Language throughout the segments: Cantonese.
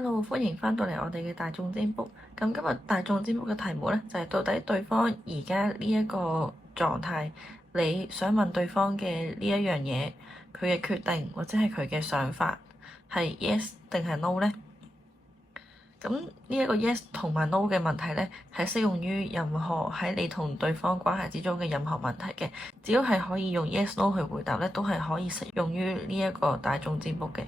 Hello，歡迎翻到嚟我哋嘅大眾占卜。咁今日大眾占卜嘅題目呢，就係到底對方而家呢一個狀態，你想問對方嘅呢一樣嘢，佢嘅決定或者係佢嘅想法係 yes 定係 no 呢？咁呢一個 yes 同埋 no 嘅問題呢，係適用於任何喺你同對方關係之中嘅任何問題嘅，只要係可以用 yes no 去回答呢，都係可以適用於呢一個大眾占卜嘅。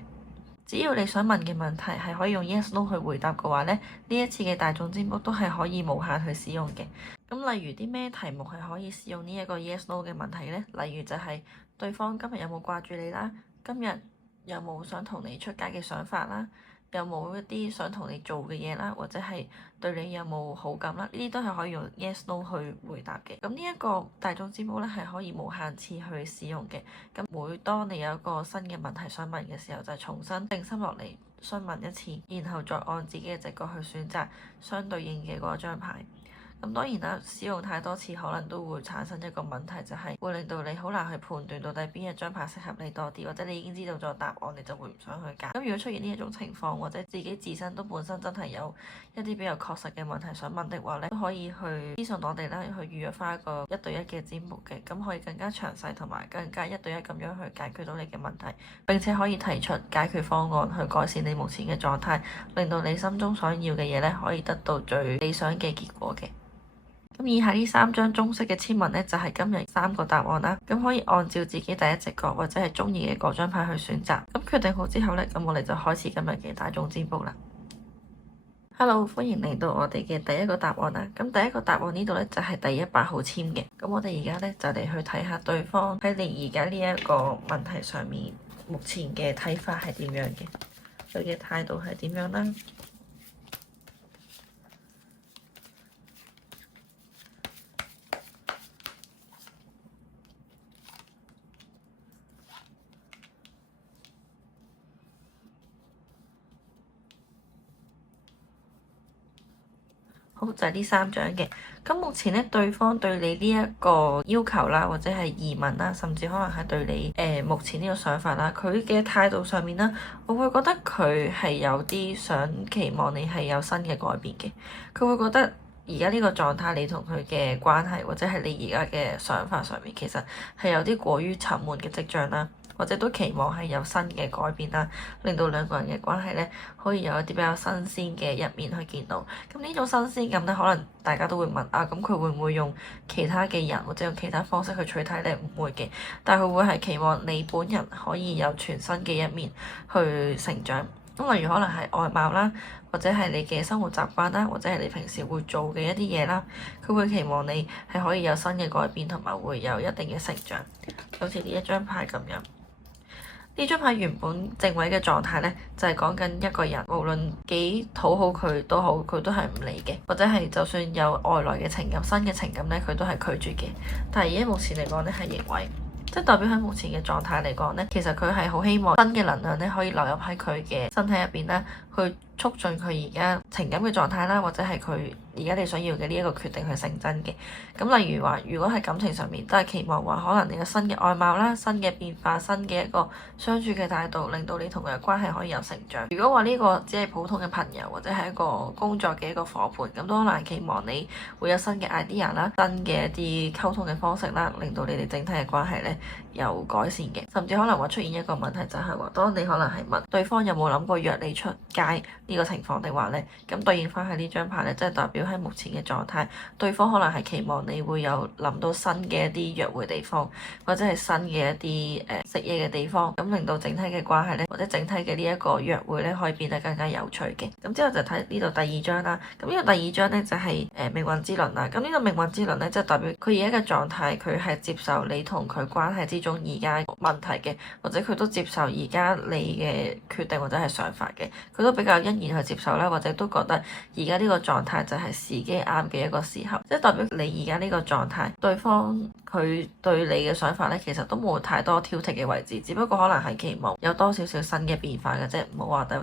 只要你想問嘅問題係可以用 yes no 去回答嘅話咧，呢一次嘅大眾占卜都係可以無限去使用嘅。咁例如啲咩題目係可以使用呢一個 yes no 嘅問題呢？例如就係對方今日有冇掛住你啦，今日有冇想同你出街嘅想法啦，有冇一啲想同你做嘅嘢啦，或者係對你有冇好感啦，呢啲都係可以用 yes no 去回答嘅。咁呢一個大眾占卜咧係可以無限次去使用嘅。咁每當你有一個新嘅問題想問嘅時候，就係重新定心落嚟詢問一次，然後再按自己嘅直覺去選擇相對應嘅嗰張牌。咁當然啦，使用太多次可能都會產生一個問題，就係會令到你好難去判斷到底邊一張牌適合你多啲，或者你已經知道咗答案，你就會唔想去揀。咁如果出現呢一種情況，或者自己自身都本身真係有一啲比較確實嘅問題想問的話咧，都可以去諮詢我哋啦，去預約翻一個1對1嘅占卜嘅，咁可以更加詳細同埋更加1對1咁樣去解決到你嘅問題，並且可以提出解決方案去改善你目前嘅狀態，令到你心中想要嘅嘢咧可以得到最理想嘅結果嘅。咁以下呢3張中式嘅籤文呢，就係今日3個答案啦。咁可以按照自己第一直覺或者係中意嘅嗰張牌去選擇。咁決定好之後呢，咁我哋就開始今日嘅大眾占卜啦。Hello，歡迎嚟到我哋嘅第一個答案啦。咁第一個答案呢度呢，就係第100號籤嘅。咁我哋而家呢，就嚟去睇下對方喺你而家呢一個問題上面目前嘅睇法係點樣嘅，佢嘅態度係點樣啦。好，就係呢3張嘅。咁目前咧，對方對你呢一個要求啦，或者係移民啦，甚至可能係對你目前呢個想法啦，佢嘅態度上面啦，我會覺得佢係有啲想期望你係有新嘅改變嘅。佢會覺得而家呢個狀態，你同佢嘅關係，或者係你而家嘅想法上面，其實係有啲過於沉悶嘅跡象啦。或者都期望係有新嘅改變啦，令到兩個人嘅關係咧可以有一啲比較新鮮嘅一面去見到。咁呢種新鮮感咧，可能大家都會問啊，咁佢會唔會用其他嘅人或者用其他方式去取替咧？唔會嘅，但係佢會係期望你本人可以有全新嘅一面去成長。咁例如可能係外貌啦，或者係你嘅生活習慣啦，或者係你平時會做嘅一啲嘢啦，佢會期望你係可以有新嘅改變，同埋會有一定嘅成長。好似呢一張牌咁樣。呢張牌原本正位嘅狀態呢，就係講緊一個人，無論幾討好佢都好，佢都係唔理嘅，或者係就算有外來嘅情感、新嘅情感呢，佢都係拒絕嘅。但係而家目前嚟講呢，係逆位，即係代表喺目前嘅狀態嚟講呢，其實佢係好希望新嘅能量呢可以流入喺佢嘅身體入邊呢，去促進佢而家情感嘅狀態啦，或者係佢而家你想要嘅呢一個決定去成真嘅。咁例如話，如果喺感情上面都係期望話，可能你有新嘅外貌啦、新嘅變化、新嘅一個相處嘅態度，令到你同佢嘅關係可以有成長。如果話呢個只係普通嘅朋友或者係一個工作嘅一個夥伴，咁都可能期望你會有新嘅 idea 啦、新嘅一啲溝通嘅方式啦，令到你哋整體嘅關係咧有改善嘅。甚至可能話出現一個問題就係話，當你可能係問對方有冇諗過約你出街呢個情況的話咧，咁對應翻喺呢張牌咧，即係代表喺目前嘅狀態，對方可能係期望你會有諗到新嘅一啲約會地方，或者係新嘅一啲食嘢嘅地方，咁令到整體嘅關係咧，或者整體嘅呢一個約會咧，可以變得更加有趣嘅。咁之後就睇呢度第2張啦。咁呢個第2張咧就係命運之輪啦。咁呢個命運之輪咧，即係代表佢而家嘅狀態，佢係接受你同佢關係之中而家問題嘅，或者佢都接受而家你嘅決定或者係想法嘅，佢都比較欣然去接受啦，或者都覺得而家呢個狀態就係時機啱嘅一個時候，即係代表你而家呢個狀態，對方佢對你嘅想法咧，其實都冇太多挑剔嘅位置，只不過可能係期望有多少少新嘅變化嘅啫，唔好話有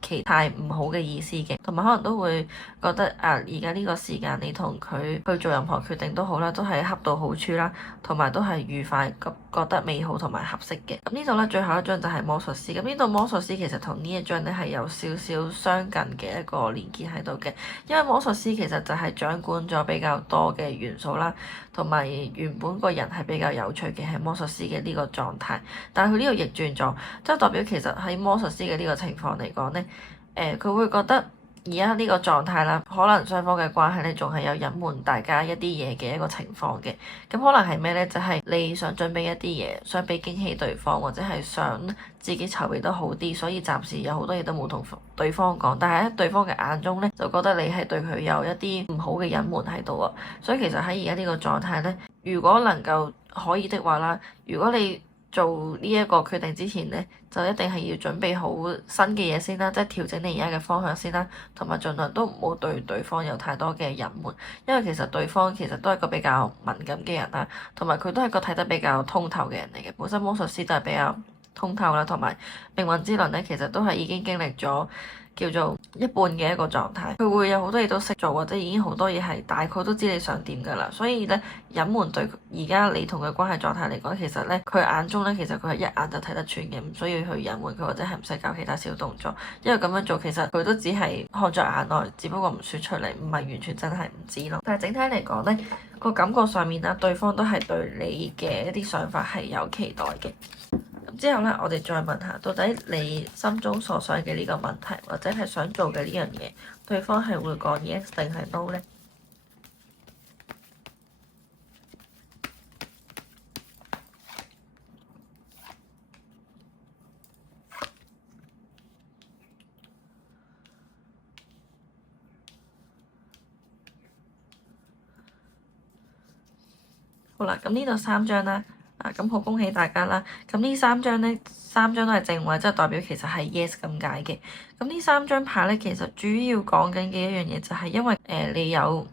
其他唔好嘅意思嘅，同埋可能都會覺得而家呢個時間你同佢去做任何決定都好啦，都係恰到好處啦，同埋都係愉快，覺得美好同埋合適嘅。咁呢度咧最後一張就係魔術師，咁呢度魔術師其實同呢一張咧係有少少相近嘅一個連結喺度嘅，因為魔術師其實就係掌管咗比較多嘅元素啦，同埋原本個人係比較有趣嘅係魔術師嘅呢個狀態，但係佢呢度逆轉咗，即係代表其實喺魔術師嘅呢個情況嚟講咧，佢會覺得而家呢個狀態啦，可能雙方嘅關係咧仲係有隱瞞大家一啲嘢嘅一個情況嘅。咁可能係咩咧？就係你想準備一啲嘢，想俾驚喜對方，或者係想自己籌備得好啲，所以暫時有好多嘢都冇同對方講。但係喺對方嘅眼中咧，就覺得你係對佢有一啲唔好嘅隱瞞喺度啊。所以其實喺而家呢個狀態咧，如果能夠可以的話啦，如果你做呢一個決定之前咧，就一定係要準備好新嘅嘢先啦，即係調整你而家嘅方向先啦，同埋盡量都唔好對對方有太多嘅隱瞞，因為其實對方其實都係個比較敏感嘅人啦，同埋佢都係個睇得比較通透嘅人嚟嘅，本身魔術師都係比較通透啦，同埋命運之輪咧，其實都係已經經歷咗叫做一半嘅一個狀態，佢會有好多嘢都識做，或者已經好多嘢係大概都知你想點㗎啦。所以咧，隱瞞對而家你同佢關係狀態嚟講，其實咧佢眼中咧，其實佢係一眼就睇得穿嘅，唔需要去隱瞞佢，或者係唔使搞其他小動作，因為咁樣做其實佢都只係看在眼內，只不過唔説出嚟，唔係完全真係唔知咯。但係整體嚟講咧，個感覺上面啦，對方都係對你嘅一啲想法係有期待嘅。之後咧，我哋再問下，到底你心中所想嘅呢個問題，或者係想做嘅呢樣嘢，對方係會講 yes 定係 no 呢？好啦，咁呢度3張啦。咁好恭喜大家啦！咁呢3張咧，3張都係正位，即係代表其實係 yes 咁解嘅。咁呢3張牌咧，其實主要講緊嘅一樣嘢就係因為你有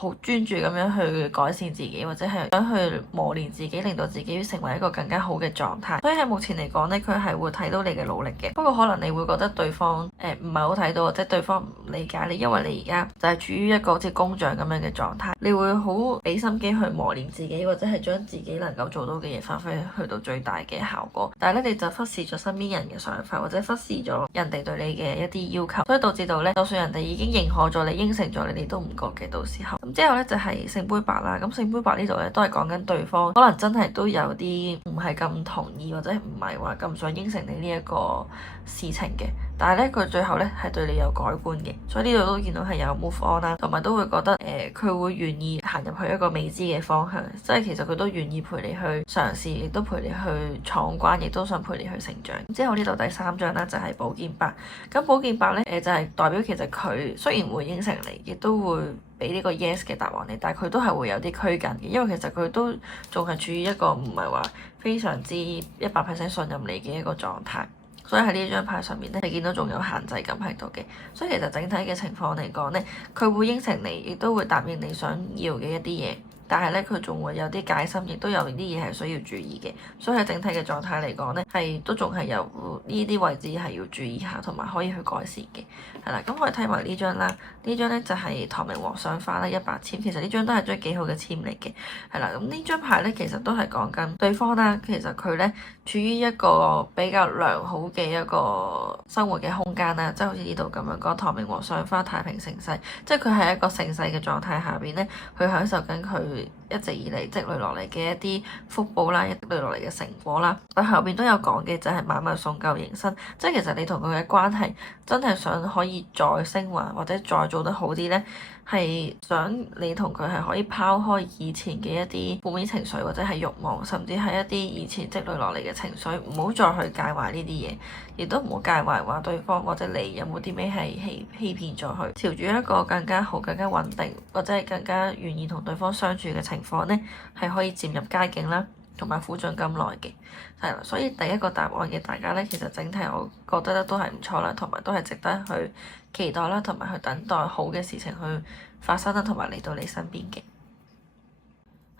好專注咁樣去改善自己，或者係想去磨練自己，令到自己成為一個更加好嘅狀態。所以喺目前嚟講咧，佢係會睇到你嘅努力嘅。不過可能你會覺得對方唔係好睇到，或者對方唔理解你，因為你而家就係處於一個好似工匠咁樣嘅狀態。你會好俾心機去磨練自己，或者係將自己能夠做到嘅嘢發揮去到最大嘅效果。但係咧，你就忽視咗身邊人嘅想法，或者忽視咗人哋對你嘅一啲要求，所以導致到咧，就算人哋已經認可咗你、應承咗你，你都唔覺嘅。到時候咁之後咧就係聖杯八啦。咁聖杯八呢度咧都係講緊對方可能真係都有啲唔係咁同意，或者唔係話咁想應承你呢一個事情嘅。但係咧，佢最後咧係對你有改觀嘅，所以呢度都見到係有 move on 啦，同埋都會覺得佢會願意行入去一個未知嘅方向，即係其實佢都願意陪你去嘗試，亦都陪你去闖關，亦都想陪你去成長。之後呢度第3張啦就係寶劍八，咁寶劍八咧就係代表其實佢雖然會應承你，亦都會俾呢個 yes 嘅答案你，但係佢都係會有啲拘謹嘅，因為其實佢都仲係處於一個唔係話非常之100% 信任你嘅一個狀態。所以喺呢張牌上面咧，你見到仲有限制感喺度嘅。所以其實整體嘅情況嚟講咧，佢會應承你，亦都會答應你想要嘅一啲嘢。但係咧，佢仲會有啲戒心，亦都有啲嘢係需要注意嘅。所以喺整體嘅狀態嚟講咧，係都仲係有呢啲位置係要注意下，同埋可以去改善嘅。係啦，咁我哋睇埋呢張啦。呢張咧就係唐明皇上花啦，100籤。其實呢張都係張幾好嘅籤嚟嘅。係啦，咁呢張牌咧其實都係講緊對方啦。其實佢咧處於一個比較良好嘅一個生活嘅空間啦，即係好似呢度咁樣講，唐明皇上花，太平盛世，即係佢係一個盛世嘅狀態下邊咧，佢享受緊佢一直以嚟積累落嚟嘅一啲福報啦，一直積累落嚟嘅成果啦。佢後邊都有講嘅就係萬物送舊迎新，即係其實你同佢嘅關係真係想可以再升華或者再做得好啲咧，係想你同佢係可以拋開以前嘅一啲負面情緒，或者係慾望，甚至係一啲以前積累落嚟嘅情緒，唔好再去介懷呢啲嘢，亦都唔好介懷話對方或者你有冇啲咩係欺騙咗佢，朝住一個更加好、更加穩定或者係更加願意同對方相處嘅情況咧，係可以漸入佳境啦，同埋苦盡甘來嘅。係啦，所以第一個答案嘅大家咧，其實整體我覺得咧都係唔錯啦，同埋都係值得去期待啦，同埋去等待好嘅事情去發生啦，同埋嚟到你身邊嘅。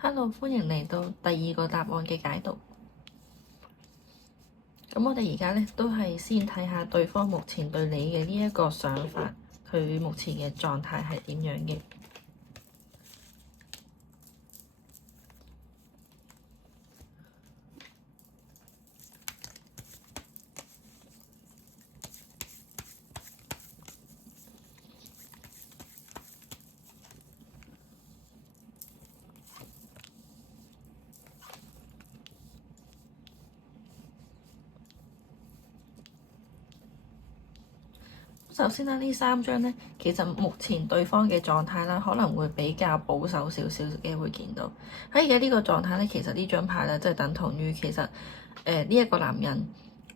Hello，歡迎嚟到第二個答案嘅解讀。咁我哋而家咧都係先睇下對方目前對你嘅呢一個想法，佢目前嘅狀態係點樣嘅。首先啦，呢三張咧，其實目前對方嘅狀態啦，可能會比較保守少少嘅，會見到喺而家呢個狀態咧，其實呢張牌咧，即係等同於其實呢一個男人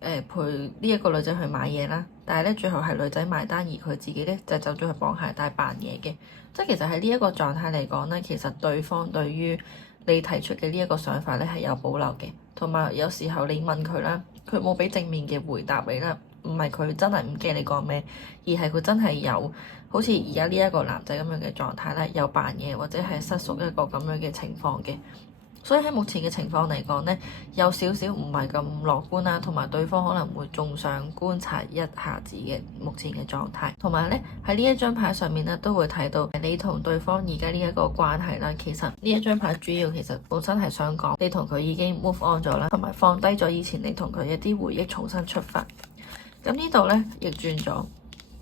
陪呢一個女仔去買嘢啦，但係咧最後係女仔埋單，而佢自己咧就走咗去綁鞋帶扮嘢嘅，即係其實喺呢一個狀態嚟講咧，其實對方對於你提出嘅呢一個想法咧係有保留嘅，同埋有時候你問佢啦，佢冇俾正面嘅回答你啦。唔係佢真係唔驚你講咩，而係佢真係有好似而家呢一個男仔咁樣嘅狀態咧，有扮嘢或者係失屬一個咁樣嘅情況嘅。所以喺目前嘅情況嚟講咧，有少少唔係咁樂觀啦，同埋對方可能會仲想觀察一下自己目前嘅狀態。同埋咧喺呢一張牌上面咧都會睇到你同對方而家呢一個關係啦。其實呢一張牌主要其實本身係想講你同佢已經 move on 咗啦，同埋放低咗以前你同佢一啲回憶，重新出發。咁呢度咧逆轉咗，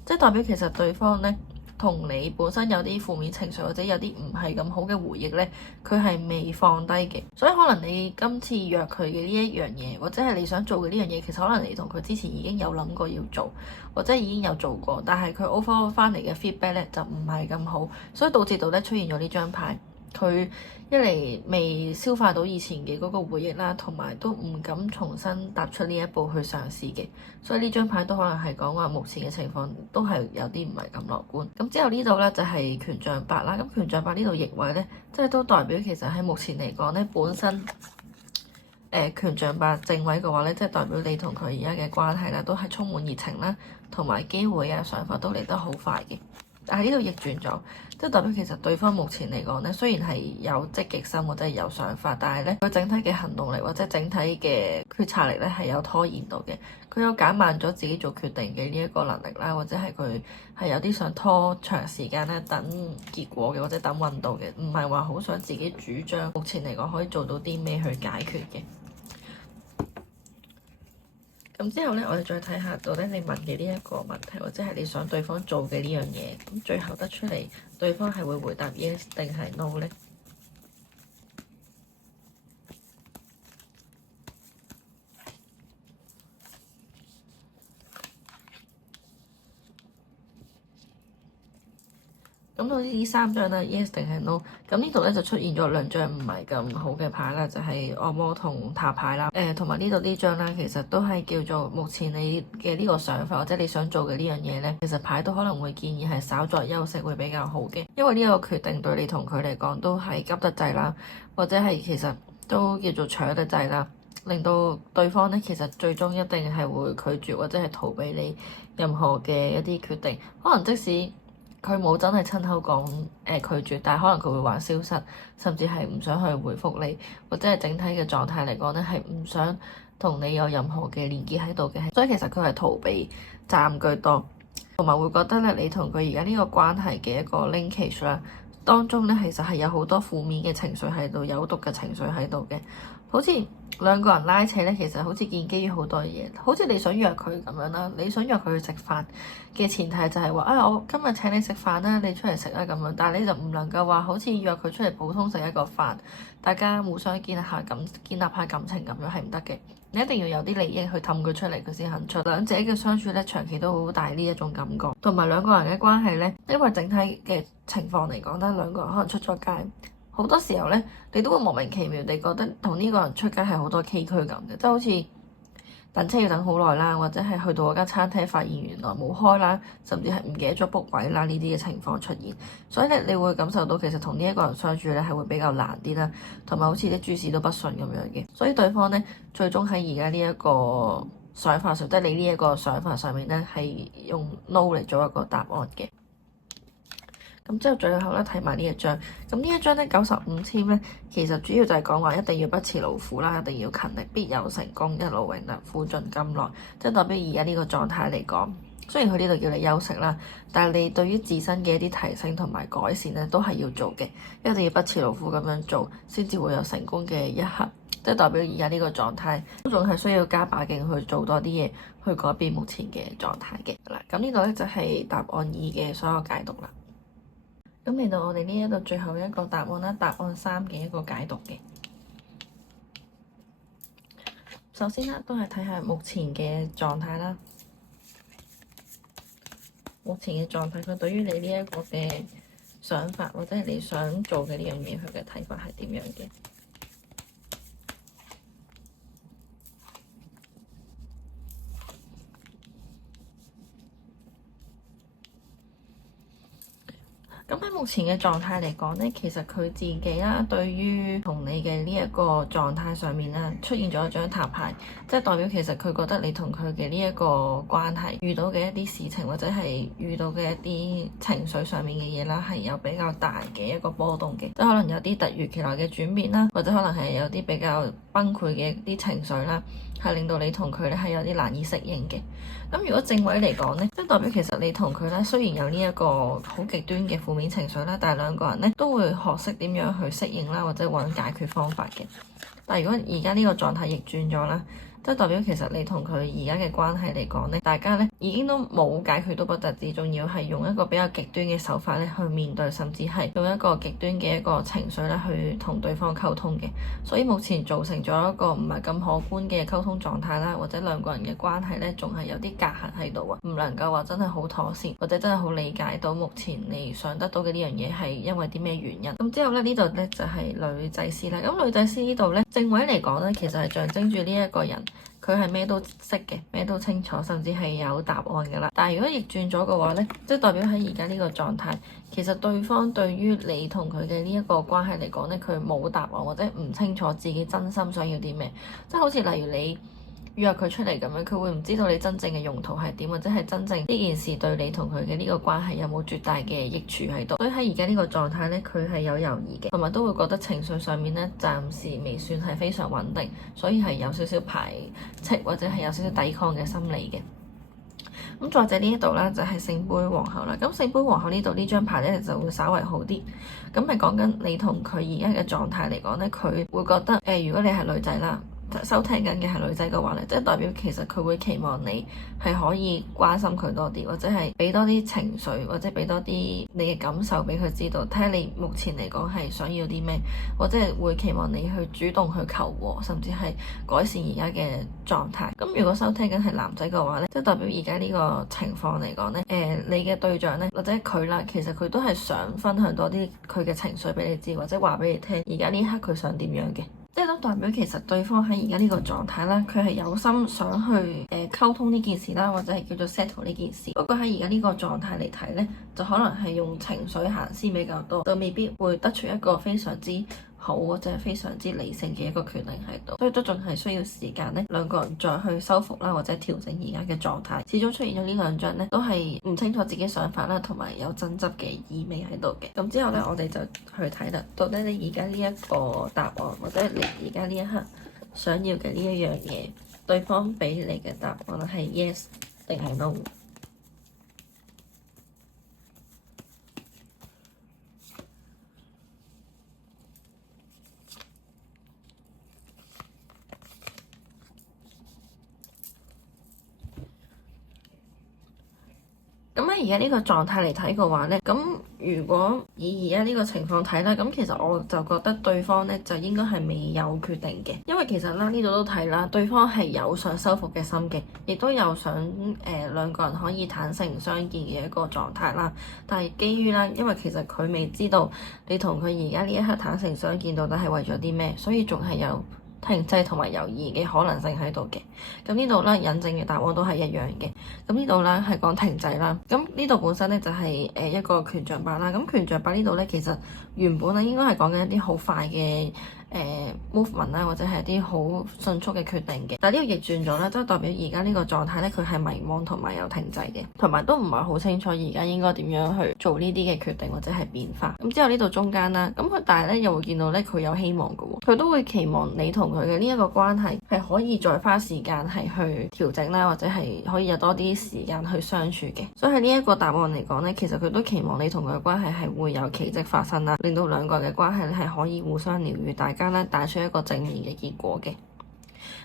即係代表其實對方咧同你本身有啲負面情緒或者有啲唔係咁好嘅回憶咧，佢係未放低嘅。所以可能你今次約佢嘅呢一樣嘢，或者係你想做嘅呢樣嘢，其實可能你同佢之前已經有諗過要做，或者已經有做過，但係佢 offer 翻嚟嘅 feedback 咧就唔係咁好，所以導致到咧出現咗呢張牌。佢一嚟未消化到以前嘅嗰個回憶啦，同埋都唔敢重新踏出呢一步去嘗試嘅，所以呢張牌都可能係講話目前嘅情況都係有啲唔係咁樂觀。咁之後呢度咧就係權杖八啦，咁權杖八呢度逆位咧，即係都代表其實喺目前嚟講咧，本身權杖八正位嘅話咧，即係代表你同佢而家嘅關係啦，都係充滿熱情啦，同埋機會啊想法都嚟得好快嘅。但係呢度逆轉咗，即係代表其實對方目前嚟講咧，雖然係有積極心或者係有想法，但係咧佢整體嘅行動力或者整體嘅決策力咧係有拖延到嘅。佢有減慢咗自己做決定嘅呢一個能力啦，或者係佢係有啲想拖長時間咧等結果嘅，或者等運到嘅，唔係話好想自己主張。目前嚟講可以做到啲咩去解決嘅？咁之後咧，我哋再睇下到底你問嘅呢一個問題，或者係你想對方做嘅呢樣嘢，咁最後得出嚟，對方係會回答 yes 定係 no 咧？咁到呢三張啦 yes 定係 no？咁呢度咧就出現咗兩張唔係咁好嘅牌啦，就係惡魔同塔牌啦。同埋呢度呢張啦，其實都係叫做目前你嘅呢個想法或者你想做嘅呢樣嘢咧，其實牌都可能會建議係稍作休息會比較好嘅，因為呢個決定對你同佢嚟講都係急得滯啦，或者係其實都叫做搶得滯啦，令到對方咧其實最終一定係會拒絕或者係逃避你任何嘅一啲決定，可能即使佢冇真係親口講拒絕，但係可能佢會話消失，甚至係唔想去回覆你，或者係整體嘅狀態嚟講咧係唔想同你有任何嘅連結喺度嘅，所以其實佢係逃避佔據多，同埋會覺得咧你同佢而家呢個關係嘅一個 linkage 啦，當中咧其實係有好多負面嘅情緒喺度，有毒嘅情緒喺度嘅，好似兩個人拉扯咧，其實好似建基於好多嘢，好似你想約佢咁樣啦，你想約佢去食飯嘅前提就係話啊，我今日請你食飯啦，你出嚟食啊咁樣，但係你就唔能夠話好似約佢出嚟普通食一個飯，大家互相建立下感情咁樣係唔得嘅，你一定要有啲利益去氹佢出嚟，佢先肯出。兩者嘅相處咧，長期都好大呢一種感覺，同埋兩個人嘅關係咧，因為整體嘅情況嚟講咧，兩個人可能出咗街。好多時候咧，你都會莫名其妙地覺得同呢個人出街係好多崎嶇咁嘅，即係好似等車要等好耐啦，或者係去到嗰間餐廳發現原來冇開啦，甚至係唔記得咗 book 位啦呢啲嘅情況出現，所以咧你會感受到其實同呢一個人相處咧係會比較難啲啦，同埋好似啲諸事都不順咁樣嘅，所以對方咧最終喺而家呢一個想法上，即係你呢一個想法上面咧係用 no 嚟做一個答案嘅。咁之後最後咧睇埋呢一張，咁呢一張咧95籤咧，其實主要就係講話一定要不辭勞苦啦，一定要勤力，必有成功，一勞永逸，苦盡甘來，即係代表而家呢個狀態嚟講。雖然佢呢度叫你休息啦，但係你對於自身嘅一啲提升同埋改善咧，都係要做嘅，一定要不辭勞苦咁樣做，先至會有成功嘅一刻。即係代表而家呢個狀態，都仲係需要加把勁去做多啲嘢，去改變目前嘅狀態嘅。嗱，咁呢度咧就係答案2嘅所有解讀啦。咁嚟到我哋呢一度最後一個答案啦，答案3嘅一個解讀嘅。首先咧，都係睇下目前嘅狀態啦。目前嘅狀態，佢對於你呢一個嘅想法，或者係你想做嘅呢樣嘢，佢嘅睇法係點樣嘅？咁喺目前嘅狀態嚟講咧，其實佢自己啦，對於同你嘅呢一個狀態上面啦，出現咗一張塔牌，即係代表其實佢覺得你同佢嘅呢一個關係遇到嘅一啲事情，或者係遇到嘅一啲情緒上面嘅嘢啦，係有比較大嘅一個波動嘅，即係可能有啲突如其來嘅轉變啦，或者可能係有啲比較崩潰嘅一啲情緒啦，係令到你同佢咧係有啲難以適應嘅。咁如果正位嚟講咧，即係代表其實你同佢咧雖然有呢一個好極端嘅負面情緒啦，但係兩個人咧都會學識點樣去適應啦，或者揾解決方法嘅。但係如果而家呢個狀態逆轉咗啦，即係代表其實你同佢而家嘅關係嚟講咧，大家咧已經都冇解決到不特止，仲要係用一個比較極端嘅手法咧去面對，甚至係用一個極端嘅一個情緒咧去同對方溝通嘅。所以目前造成咗一個唔係咁可觀嘅溝通狀態啦，或者兩個人嘅關係咧仲係有啲隔閡喺度啊，唔能夠話真係好妥善，或者真係好理解到目前你想得到嘅呢樣嘢係因為啲咩原因。咁之後咧呢度咧就係女祭司啦。咁女祭司呢度咧正位嚟講咧，其實係象徵住呢一個人。佢係咩都識嘅，咩都清楚，甚至係有答案㗎啦。但係如果逆轉咗嘅話咧，即係代表喺而家呢個狀態，其實對方對於你同佢嘅呢一個關係嚟講咧，佢冇答案或者唔清楚自己真心想要啲咩，即係好似例如你約佢出嚟咁樣，佢會唔知道你真正嘅用途係點，或者係真正呢件事對你同佢嘅呢個關係有冇絕大嘅益處喺度。所以喺而家呢個狀態咧，佢係有猶豫嘅，同埋都會覺得情緒上面咧暫時未算係非常穩定，所以係有少少排斥或者係有少少抵抗嘅心理嘅。咁再者呢一度咧就係聖杯皇后啦。咁聖杯皇后呢度呢張牌咧就會稍為好啲。咁係講緊你同佢而家嘅狀態嚟講咧，佢會覺得如果你係女仔啦。收聽緊嘅係女仔嘅話咧，即係代表其實佢會期望你係可以關心佢多啲，或者係俾多啲情緒，或者俾多啲你嘅感受俾佢知道，睇下你目前嚟講係想要啲咩，或者係會期望你去主動去求和，甚至係改善而家嘅狀態。咁如果收聽緊係男仔嘅話咧，即係代表而家呢個情況嚟講咧，你嘅對象咧或者佢啦，其實佢都係想分享多啲佢嘅情緒俾你知，或者話俾你聽，而家呢刻佢想點樣嘅。即係都代表其實對方喺而家呢個狀態啦，佢係有心想去溝通呢件事啦，或者係叫做 settle 呢件事。不過喺而家呢個狀態嚟睇咧，就可能係用情緒行先比較多，就未必會得出一個非常之好或者係非常之理性嘅一個決定喺度，所以都仲係需要時間咧，兩個人再去修復啦，或者調整而家嘅狀態。始終出現咗呢兩張咧，都係唔清楚自己想法啦，同埋有爭執嘅意味喺度嘅。咁之後咧，我哋就去睇啦，到底你而家呢一個答案，或者你而家呢一刻想要嘅呢一樣嘢，對方俾你嘅答案係 yes 定係 no？咁喺而家呢個狀態嚟睇嘅話咧，咁如果以而家呢個情況睇啦，咁其實我就覺得對方咧就應該係未有決定嘅，因為其實啦呢度都睇啦，對方係有想修復嘅心嘅，亦都有想兩個人可以坦誠相見嘅一個狀態啦。但係基於啦，因為其實佢未知道你同佢而家呢一刻坦誠相見到底係為咗啲咩，所以仲係有停滯同埋猶豫嘅可能性喺度嘅。咁呢度咧引證嘅答案都係一樣嘅。咁呢度咧係講停滯啦。咁呢度本身咧就係一個權杖八啦。咁權杖八呢度咧其實原本咧應該係講緊一啲好快嘅 movement 啦，或者係一啲好迅速嘅決定嘅。但係呢個逆轉咗啦，即係代表而家呢個狀態咧，佢係迷茫同埋有停滯嘅，同埋都唔係好清楚而家應該點樣去做呢啲嘅決定或者係變化。咁之後呢度中間啦，咁佢但係咧又會見到咧佢有希望嘅喎，佢都會期望你同佢嘅呢一個關係係可以再花時間係去調整啦，或者係可以有多啲時間去相處嘅。所以喺呢一個答案嚟講咧，其實佢都期望你同佢嘅關係係會有奇蹟發生啦，令到兩個人嘅關係咧係可以互相療癒，大家咧帶出一個正面嘅結果嘅。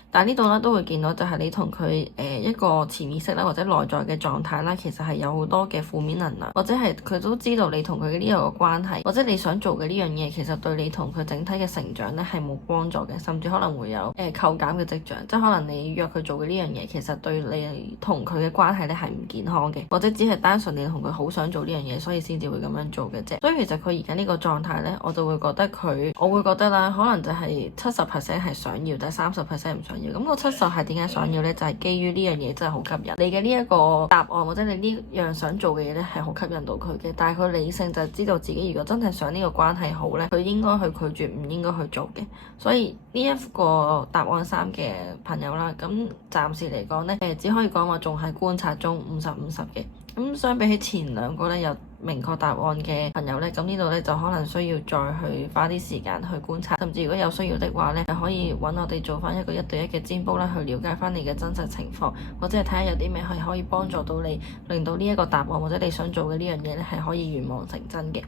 但係呢度咧都會見到就係你同佢一個潛意識啦，或者內在嘅狀態啦，其實係有好多嘅負面能量，或者係佢都知道你同佢嘅呢個關係，或者你想做嘅呢樣嘢，其實對你同佢整體嘅成長咧係冇幫助嘅，甚至可能會有扣減嘅跡象，即係可能你約佢做嘅呢樣嘢，其實對你同佢嘅關係咧係唔健康嘅，或者只係單純你同佢好想做呢樣嘢，所以先至會咁樣做嘅啫。所以其實佢而家呢個狀態咧，我就會覺得我會覺得啦，可能就係70%係想要，但係30%唔想要。咁個70係點解想要呢？就係基於呢樣嘢真係好吸引你嘅呢一個答案，或者你呢樣想做嘅嘢呢係好吸引到佢嘅。但係佢理性就係知道自己如果真係想呢個關係好呢，佢應該去拒絕，唔應該去做嘅。所以呢一個答案3嘅朋友啦，咁暫時嚟講呢，只可以講話仲係觀察中50-50嘅。咁相比起前2個呢，有明確答案嘅朋友呢，咁呢度呢，就可能需要再去花啲時間去觀察，甚至如果有需要的話呢，係可以揾我哋做翻一個1對1嘅占卜啦，去了解翻你嘅真實情況，或者係睇下有啲咩係可以幫助到你，令到呢一個答案或者你想做嘅呢樣嘢呢，係可以願望成真嘅。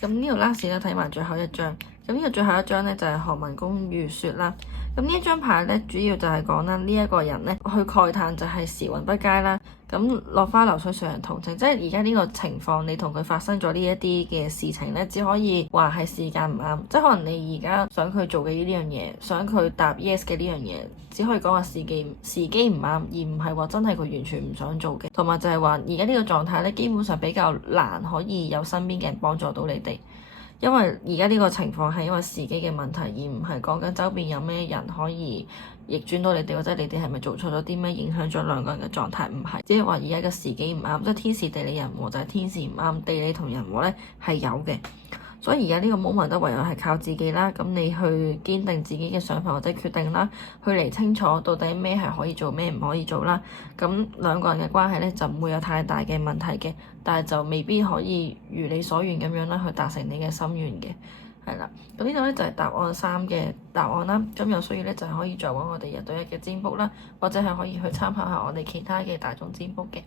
咁呢度 last 咧睇埋最後一張，咁呢個最後一張呢，就係何文公預說啦。咁呢一張牌呢，主要就係講啦，呢一個人呢，去慨嘆就係時運不佳啦。咁落花流水誰人同情，即係而家呢個情況，你同佢發生咗呢一啲嘅事情呢，只可以話係時間唔啱，即係可能你而家想佢做嘅呢樣嘢，想佢答 yes 嘅呢樣嘢，只可以講話時機唔啱，而唔係話真係佢完全唔想做嘅。同埋就係話而家呢個狀態呢，基本上比較難可以有身邊嘅人幫助到你哋。因為而家呢個情況係因為時機嘅問題，而唔係講緊周邊有咩人可以逆轉到你哋，或者你哋係咪做錯咗啲咩影響咗兩個人嘅狀態？唔係，只係話而家嘅時機唔啱，即係天時地利人和就係天時唔啱，地利同人和咧係有嘅。所以而家呢個 moment 都唯有係靠自己啦，咁你去堅定自己嘅想法或者決定啦，去釐清楚到底咩係可以做，咩唔可以做啦。咁兩個人嘅關係咧就唔會有太大嘅問題嘅，但係就未必可以如你所願咁樣啦，去達成你嘅心願嘅。係啦，咁呢度咧就係答案3嘅答案啦。咁有需要咧就係可以再揾我哋1對1嘅占卜啦，或者係可以去參考下我哋其他嘅大眾占卜嘅。